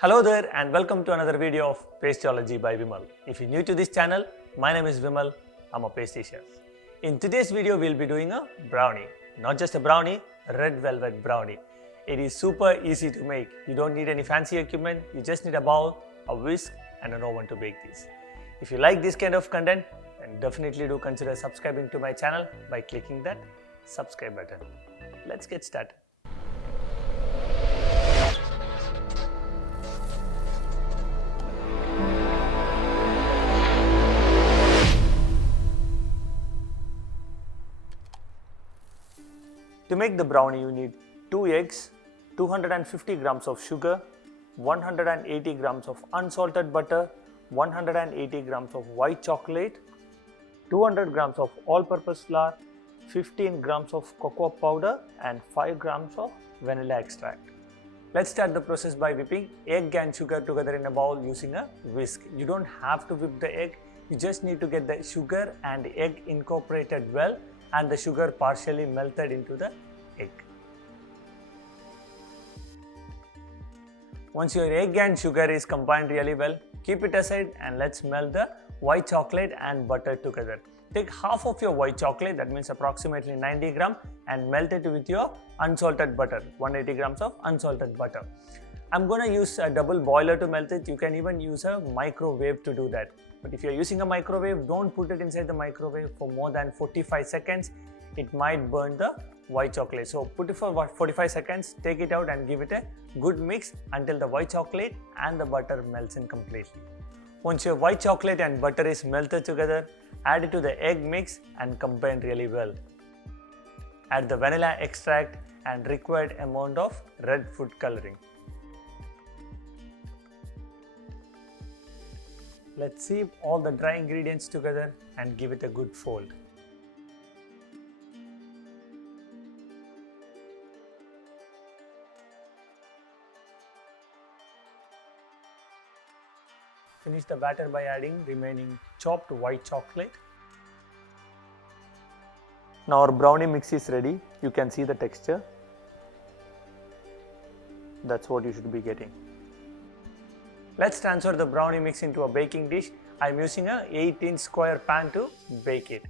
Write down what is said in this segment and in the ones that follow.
Hello there and welcome to another video of Pastryology by Vimal. If you're new to this channel, my name is Vimal. I'm a pastry chef. In today's video, we'll be doing a brownie. Not just a brownie, a red velvet brownie. It is super easy to make. You don't need any fancy equipment. You just need a bowl, a whisk and an oven to bake this. If you like this kind of content, then definitely do consider subscribing to my channel by clicking that subscribe button. Let's get started. To make the brownie, you need 2 eggs, 250 grams of sugar, 180 grams of unsalted butter, 180 grams of white chocolate, 200 grams of all-purpose flour, 15 grams of cocoa powder and 5 grams of vanilla extract. Let's start the process by whipping egg and sugar together in a bowl using a whisk. You don't have to whip the egg, you just need to get the sugar and egg incorporated well and the sugar partially melted into the egg. Once your egg and sugar is combined really well, keep it aside and let's melt the white chocolate and butter together. Take half of your white chocolate, that means approximately 90 grams, and melt it with your unsalted butter, 180 grams of unsalted butter. I'm going to use a double boiler to melt it. You can even use a microwave to do that. But if you're using a microwave, don't put it inside the microwave for more than 45 seconds. It might burn the white chocolate. So put it for 45 seconds, take it out and give it a good mix until the white chocolate and the butter melts in completely. Once your white chocolate and butter is melted together, add it to the egg mix and combine really well. Add the vanilla extract and required amount of red food coloring. Let's sieve all the dry ingredients together and give it a good fold. Finish the batter by adding remaining chopped white chocolate. Now our brownie mix is ready. You can see the texture. That's what you should be getting. Let's transfer the brownie mix into a baking dish. I'm using a 8-inch square pan to bake it.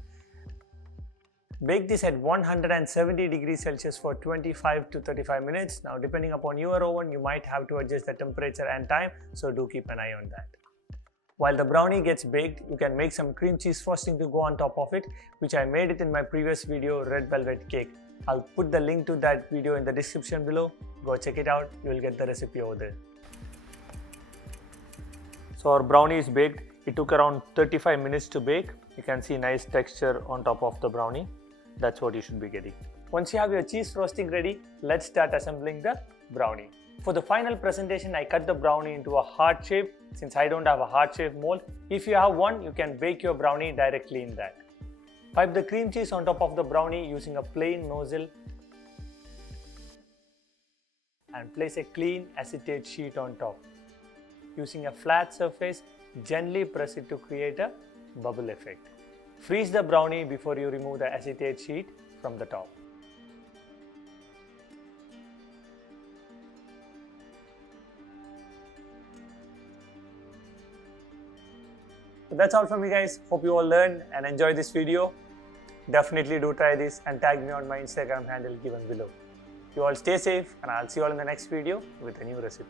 Bake this at 170 degrees Celsius for 25 to 35 minutes. Now depending upon your oven, you might have to adjust the temperature and time, so do keep an eye on that. While the brownie gets baked, you can make some cream cheese frosting to go on top of it, which I made it in my previous video, red velvet cake. I'll put the link to that video in the description below. Go check it out, you will get the recipe over there. So our brownie is baked. It took around 35 minutes to bake. You can see nice texture on top of the brownie. That's what you should be getting. Once you have your cheese frosting ready, let's start assembling the brownie. For the final presentation, I cut the brownie into a heart shape since I don't have a heart shape mold. If you have one, you can bake your brownie directly in that. Pipe the cream cheese on top of the brownie using a plain nozzle and place a clean acetate sheet on top. Using a flat surface, gently press it to create a bubble effect. Freeze the brownie before you remove the acetate sheet from the top. So that's all from me guys. Hope you all learned and enjoyed this video. Definitely do try this and tag me on my Instagram handle given below. You all stay safe and I'll see you all in the next video with a new recipe.